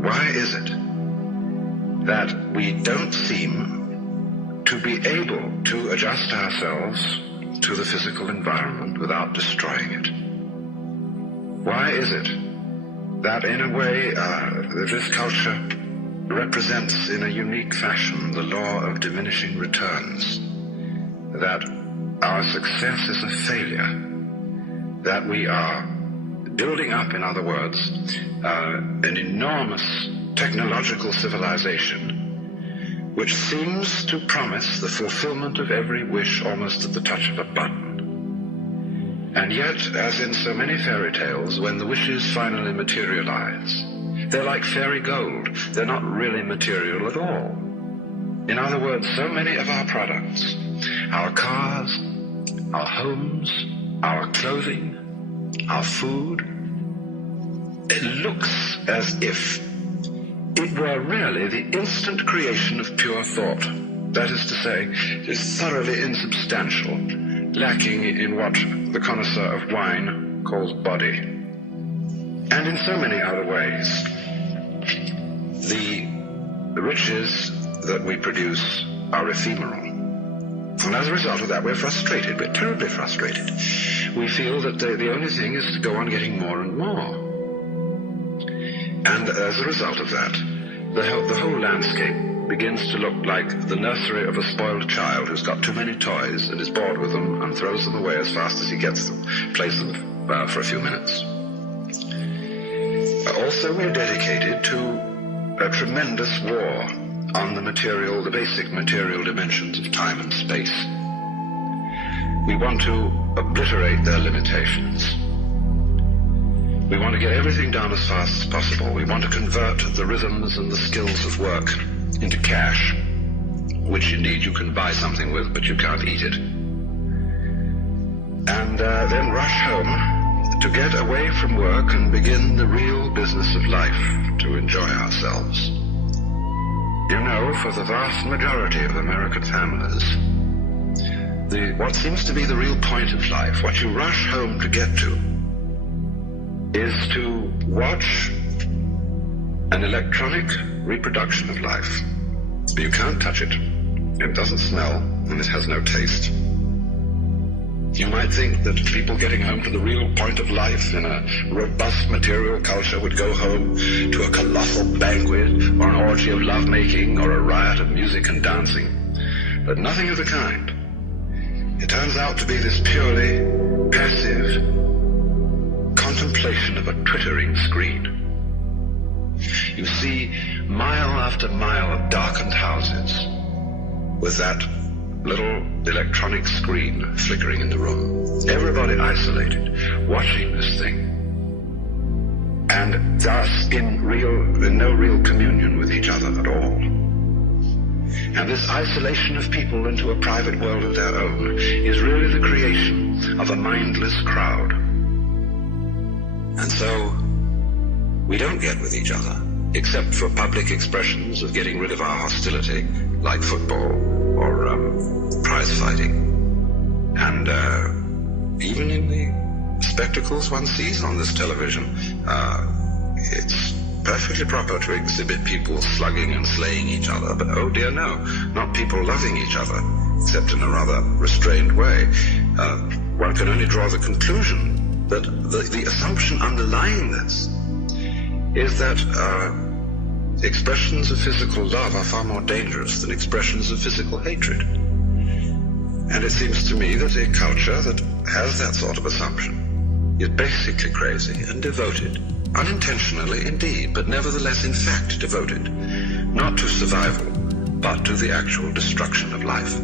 Why is it that we don't seem to be able to adjust ourselves to the physical environment without destroying it? Why is it that in a way this culture represents in a unique fashion the law of diminishing returns, that our success is a failure, that we are building up, in other words, an enormous technological civilization which seems to promise the fulfillment of every wish almost at the touch of a button. And yet, as in so many fairy tales, when the wishes finally materialize, they're like fairy gold. They're not really material at all. In other words, so many of our products, our cars, our homes, our clothing, our food, it looks as if it were really the instant creation of pure thought. That is to say, it is thoroughly insubstantial, lacking in what the connoisseur of wine calls body. And in so many other ways, the riches that we produce are ephemeral. And as a result of that, we're frustrated. We're terribly frustrated. We feel that the only thing is to go on getting more and more. And as a result of that, the whole landscape begins to look like the nursery of a spoiled child who's got too many toys and is bored with them and throws them away as fast as he gets them, plays them for a few minutes. Also, we're dedicated to a tremendous war on the basic material dimensions of time and space. We want to obliterate their limitations. We want to get everything done as fast as possible. We want to convert the rhythms and the skills of work into cash, which indeed you can buy something with, but you can't eat it. And then rush home to get away from work and begin the real business of life, to enjoy ourselves. You know, for the vast majority of American families, what seems to be the real point of life, what you rush home to get to, is to watch an electronic reproduction of life. You can't touch it. It doesn't smell, and it has no taste. You might think that people getting home to the real point of life in a robust material culture would go home to a colossal banquet or an orgy of lovemaking or a riot of music and dancing. But nothing of the kind. It turns out to be this purely passive contemplation of a twittering screen. You see mile after mile of darkened houses with that little electronic screen flickering in the room. Everybody isolated, watching this thing, and thus in no real communion with each other at all. And this isolation of people into a private world of their own is really the creation of a mindless crowd. And so we don't get with each other, except for public expressions of getting rid of our hostility, like football or prize fighting. And even in the spectacles one sees on this television, it's perfectly proper to exhibit people slugging and slaying each other, but oh dear no, not people loving each other, except in a rather restrained way. One can only draw the conclusion that the assumption underlying this is that expressions of physical love are far more dangerous than expressions of physical hatred. And it seems to me that a culture that has that sort of assumption is basically crazy and devoted, unintentionally indeed, but nevertheless in fact devoted, not to survival, but to the actual destruction of life.